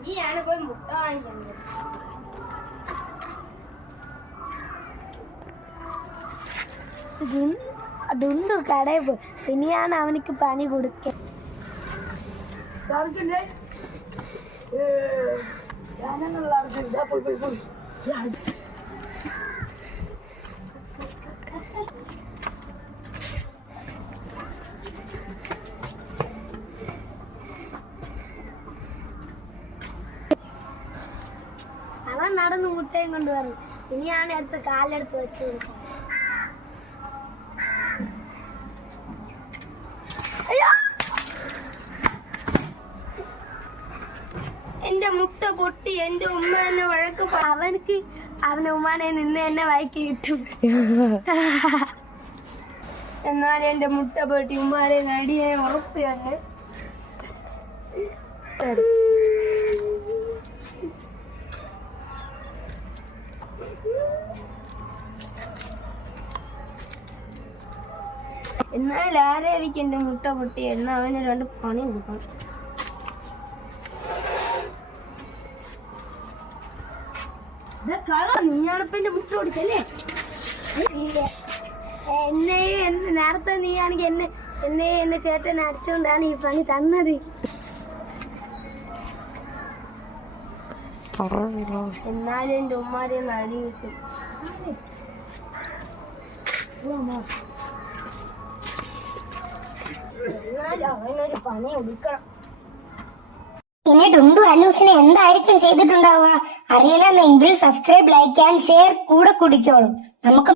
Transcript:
ഇനിയാണ് പോയി മുട്ട വാങ്ങിക്കുന്നത്. ഡുണ്ടു കടയിൽ പോയി ഇനിയാണ് അവനിക്ക് പണി കൊടുക്കുക. അവൻ നടന്ന് മുട്ടയും കൊണ്ടുവന്നു. ഇനിയാണ് അടുത്ത് കാലെടുത്ത് വെച്ച് കൊടുക്കുക. എന്റെ മുട്ട പൊട്ടി. എന്റെ ഉമ്മ എന്നെ വഴക്ക് അവനക്ക് അവന്റെ ഉമ്മാനെ നിന്ന് എന്നെ വഴക്ക് കിട്ടും. എന്നാൽ എന്റെ മുട്ട പൊട്ടി ഉമ്മാരെ നടിയെ ഉറപ്പ് തന്നെ. എന്നാൽ ആരായിരിക്കും എന്റെ മുട്ട പൊട്ടി? എന്നാൽ അവന് രണ്ട് പണി കൊടുക്കണം. നീയാണിപ്പന്റെ മുട്ട പൊടിച്ചല്ലേ? നേരത്തെ നീയാണെങ്കിൽ എന്നെ ചേട്ടൻ അടിച്ചോണ്ടാണ് ഈ പണി തന്നത്. എന്നാലും എന്റെ ഉമ്മാരെ നടി കിട്ടും. എന്നാലും അവനൊരു പണി കൊടുക്കണം. ഇനി ഡുണ്ടു അല്ലൂസിനെ എന്തായിരിക്കും ചെയ്തിട്ടുണ്ടാവുക? അറിയണമെങ്കിൽ സബ്സ്ക്രൈബ്, ലൈക്ക് ആൻഡ് ഷെയർ കൂടെ കുടിക്കോളൂ. നമുക്ക്